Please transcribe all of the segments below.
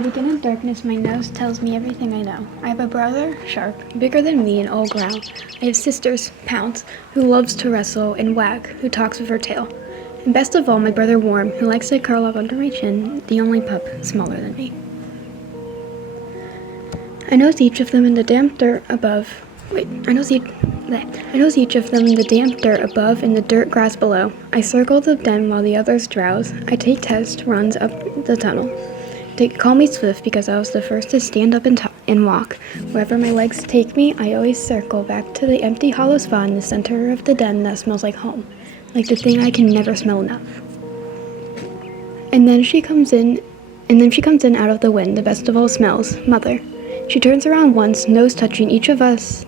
I begin in darkness, my nose tells me everything I know. I have a brother, Sharp, bigger than me and all growl. I have sisters, Pounce, who loves to wrestle, and Wag, who talks with her tail. And best of all, my brother Worm, who likes to curl up under my chin, the only pup smaller than me. I nose each of them in the damp dirt above. I nose each of them in the damp dirt above and the dirt grass below. I circle the den while the others drowse. I take test runs up the tunnel. They call me Swift because I was the first to stand up and walk. Wherever my legs take me, I always circle back to the empty hollow spot in the center of the den that smells like home, like the thing I can never smell enough. And then she comes in out of the wind, the best of all smells, Mother. She turns around once, nose touching each of us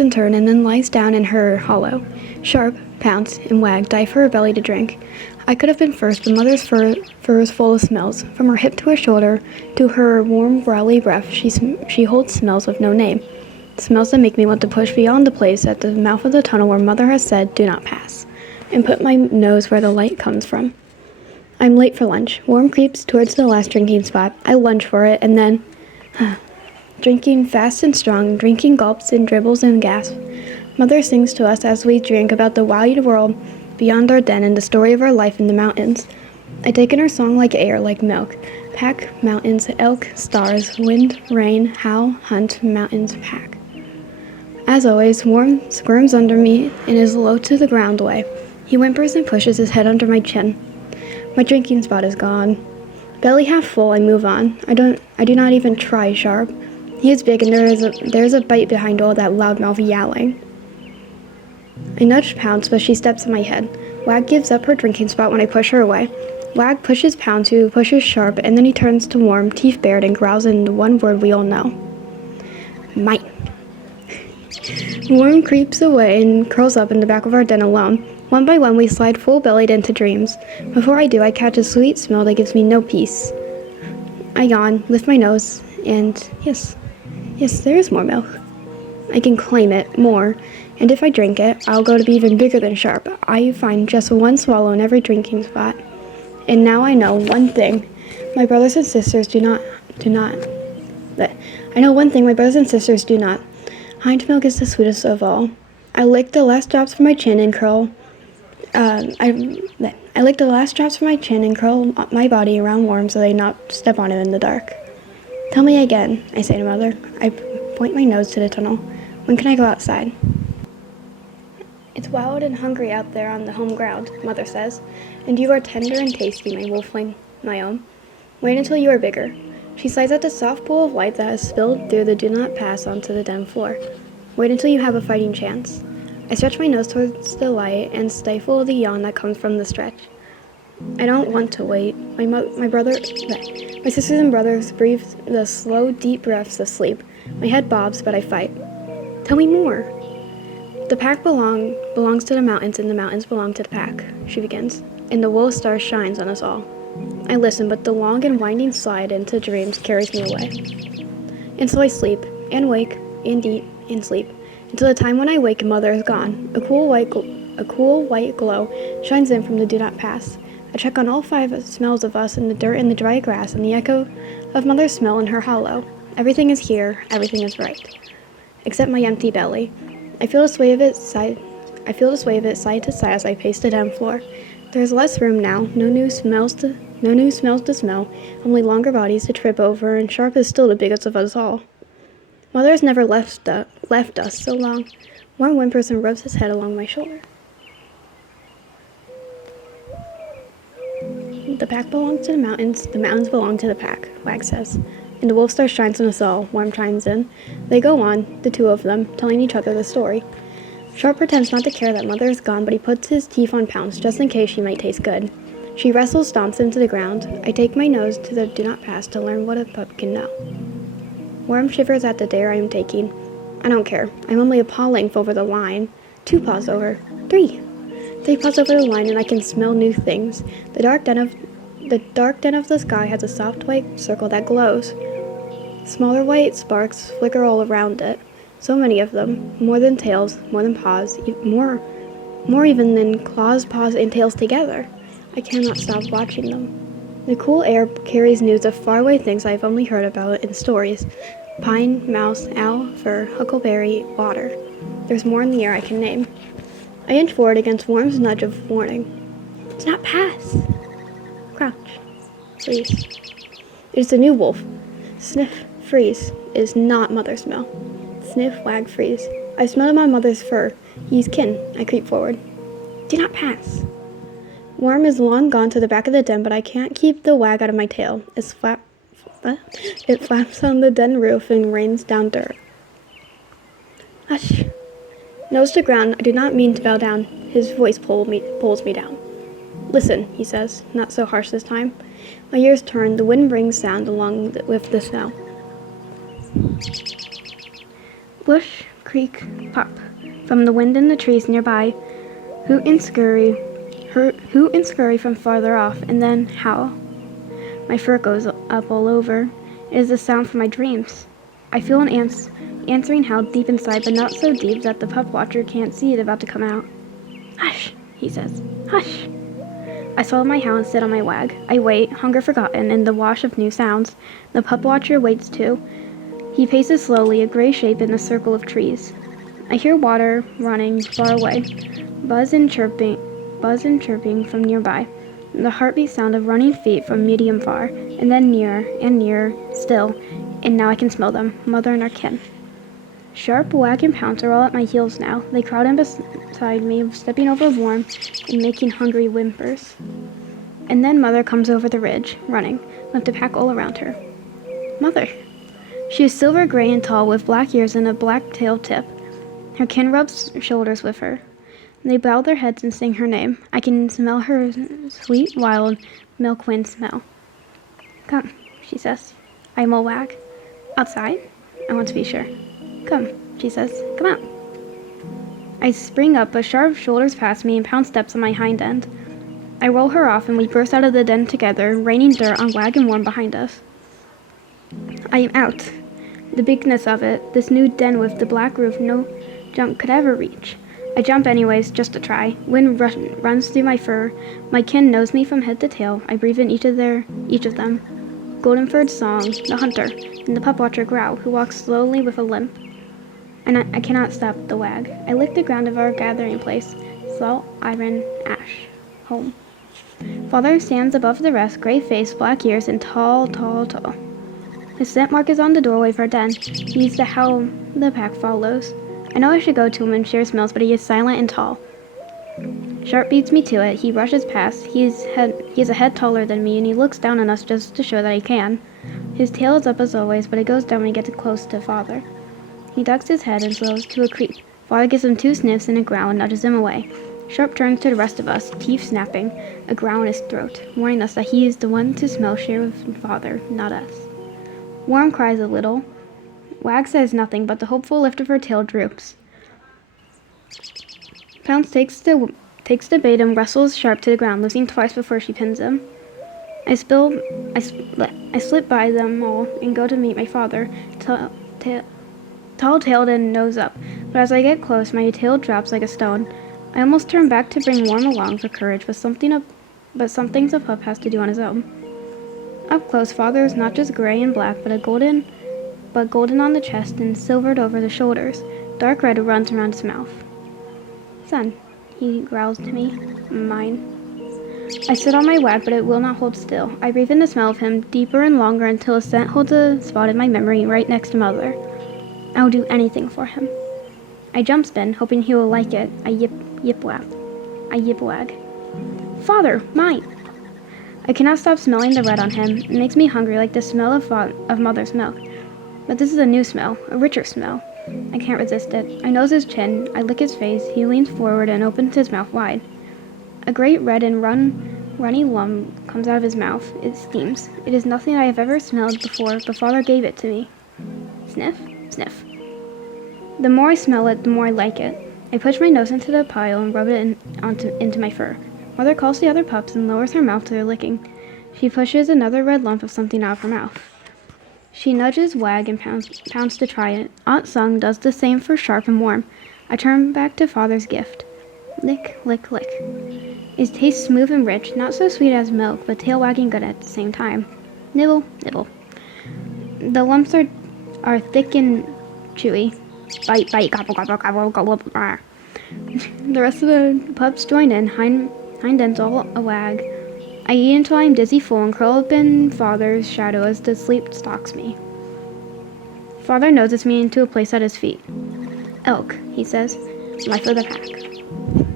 in turn, and then lies down in her hollow. Sharp, Pounce, and Wag dive for her belly to drink. I could have been first, but Mother's fur is full of smells. From her hip to her shoulder, to her warm, growly breath, she holds smells with no name. Smells that make me want to push beyond the place at the mouth of the tunnel where Mother has said, "Do not pass," and put my nose where the light comes from. I'm late for lunch. Worm creeps towards the last drinking spot. I lunge for it, and then... drinking fast and strong, drinking gulps and dribbles and gasps. Mother sings to us as we drink about the wide world beyond our den and the story of our life in the mountains. I take in her song like air, like milk. Pack, mountains, elk, stars, wind, rain, howl, hunt, mountains, pack. As always, Worm squirms under me and is low to the ground way. He whimpers and pushes his head under my chin. My drinking spot is gone. Belly half full, I move on. I do not even try Sharp. He is big, and there is a bite behind all that loudmouth yowling. I nudge Pounce, but she steps on my head. Wag gives up her drinking spot when I push her away. Wag pushes Pounce, who pushes Sharp, and then he turns to Worm, teeth bared, and growls in the one word we all know. Mine. Worm creeps away and curls up in the back of our den alone. One by one, we slide full-bellied into dreams. Before I do, I catch a sweet smell that gives me no peace. I yawn, lift my nose, and yes, there is more milk. I can claim it, more, and if I drink it, I'll go to be even bigger than Sharp. I find just one swallow in every drinking spot. And now I know one thing. My brothers and sisters do not. I know one thing my brothers and sisters do not. Hind milk is the sweetest of all. I lick the last drops from my chin and curl. I lick the last drops from my chin and curl my body around Worm so they not step on him in the dark. Tell me again, I say to Mother. I point my nose to the tunnel. When can I go outside? It's wild and hungry out there on the home ground, Mother says, and you are tender and tasty, my wolfling, my own. Wait until you are bigger. She slides at the soft pool of light that has spilled through the do not pass onto the den floor. Wait until you have a fighting chance. I stretch my nose towards the light and stifle the yawn that comes from the stretch. I don't want to wait. My sisters and brothers breathe the slow, deep breaths of sleep. My head bobs, but I fight. Tell me more. The pack belongs to the mountains, and the mountains belong to the pack, she begins, and the wool star shines on us all. I listen, but the long and winding slide into dreams carries me away. And so I sleep, and wake, and eat, and sleep, until the time when I wake and Mother is gone. A cool white glow shines in from the do not pass. I check on all 5 smells of us in the dirt and the dry grass and the echo of Mother's smell in her hollow. Everything is here, everything is right. Except my empty belly. I feel the sway of it side to side as I pace the den floor. There is less room now, no new smells to smell, only longer bodies to trip over, and Sharp is still the biggest of us all. Mother has never left us so long. Worm whimpers and rubs his head along my shoulder. The pack belongs to the mountains belong to the pack, Wag says. And the wolf star shines on us all, Worm chimes in. They go on, the 2 of them, telling each other the story. Sharp pretends not to care that Mother is gone, but he puts his teeth on Pounce, just in case she might taste good. She wrestles, stomps into the ground. I take my nose to the do not pass to learn what a pup can know. Worm shivers at the dare I am taking. I don't care. I'm only a paw length over the line. 2 paws over. 3. 3 paws over the line, and I can smell new things. The dark den of the sky has a soft white circle that glows. Smaller white sparks flicker all around it. So many of them, more than tails, more than paws, more even than claws, paws, and tails together. I cannot stop watching them. The cool air carries news of faraway things I've only heard about in stories. Pine, mouse, owl, fir, huckleberry, water. There's more in the air I can name. I inch forward against Worm's nudge of warning. Do not pass. Crouch. Freeze. It is the new wolf. Sniff, freeze. It is not mother's smell. Sniff, wag, freeze. I smell my mother's fur. He's kin. I creep forward. Do not pass. Worm is long gone to the back of the den, but I can't keep the wag out of my tail. It flaps on the den roof and rains down dirt. Hush. Nose to ground, I do not mean to bow down. His voice pulls me down. Listen, he says, not so harsh this time. My ears turn, the wind brings sound along with the snow. Bush, creek, pop. From the wind in the trees nearby, hoot and scurry from farther off, and then howl. My fur goes up all over. It is the sound from my dreams. I feel an answering howl deep inside, but not so deep that the pup watcher can't see it about to come out. Hush, he says. Hush. I swallow my howl and sit on my wag. I wait, hunger forgotten, in the wash of new sounds. The pup watcher waits too. He paces slowly, a gray shape in a circle of trees. I hear water running far away, buzz and chirping from nearby. The heartbeat sound of running feet from medium far, and then nearer and nearer still, and now I can smell them, mother and our kin. Sharp, wag, and pounce are all at my heels now. They crowd in beside me, stepping over Worm and making hungry whimpers. And then Mother comes over the ridge, running, with the pack all around her. Mother. She is silver gray and tall, with black ears and a black tail tip. Her kin rubs shoulders with her. They bow their heads and sing her name. I can smell her sweet, wild, milk-wind smell. Come, she says. I am all wag. Outside? I want to be sure. Come, she says. Come out. I spring up, but Sharp shoulders past me and Pound steps on my hind end. I roll her off and we burst out of the den together, raining dirt on Wag and Worm behind us. I am out. The bigness of it, this new den with the black roof no jump could ever reach. I jump anyways, just to try. Wind runs through my fur. My kin knows me from head to tail. I breathe in each of them. Golden-furred song, the hunter, and the pup watcher growl, who walks slowly with a limp. And I cannot stop the wag. I lick the ground of our gathering place. Salt, iron, ash. Home. Father stands above the rest, gray face, black ears, and tall. His scent mark is on the doorway of our den. He's the howl the pack follows. I know I should go to him and share smells, but he is silent and tall. Sharp beats me to it. He rushes past. He is a head taller than me, and he looks down on us just to show that he can. His tail is up as always, but it goes down when he gets close to Father. He ducks his head and slows to a creep. Father gives him 2 sniffs and a growl and nudges him away. Sharp turns to the rest of us, teeth snapping, a growl in his throat, warning us that he is the one to smell share with Father, not us. Worm cries a little. Wag says nothing, but the hopeful lift of her tail droops. Pounce takes the bait and wrestles Sharp to the ground, losing twice before she pins him. I slip by them all and go to meet my father, tall-tailed and nose up, but as I get close, my tail drops like a stone. I almost turn back to bring Worm along for courage, but some things a pup has to do on his own. Up close, Father is not just gray and black, but golden on the chest and silvered over the shoulders. Dark red runs around his mouth. Son, he growls to me. Mine. I sit on my wag, but it will not hold still. I breathe in the smell of him, deeper and longer, until his scent holds a spot in my memory right next to Mother. I will do anything for him. I jump spin, hoping he will like it. I yip wag. Father, mine! I cannot stop smelling the red on him. It makes me hungry, like the smell of Mother's milk. But this is a new smell, a richer smell. I can't resist it. I nose his chin. I lick his face. He leans forward and opens his mouth wide. A great red and runny lump comes out of his mouth. It steams. It is nothing I have ever smelled before, but Father gave it to me. Sniff, sniff. The more I smell it, the more I like it. I push my nose into the pile and rub it into my fur. Mother calls the other pups and lowers her mouth to their licking. She pushes another red lump of something out of her mouth. She nudges Wag and Pounce to try it. Aunt Sung does the same for Sharp and Worm. I turn back to Father's gift. Lick, lick, lick. It tastes smooth and rich, not so sweet as milk, but tail wagging good at the same time. Nibble, nibble. The lumps are thick and chewy. Bite, bite, gobble, gobble, gobble, gobble. Arr. The rest of the pups join in, hind ends all a wag. I eat until I'm dizzy full and curl up in Father's shadow as the sleep stalks me. Father noses me into a place at his feet. Elk, he says. Life of the pack.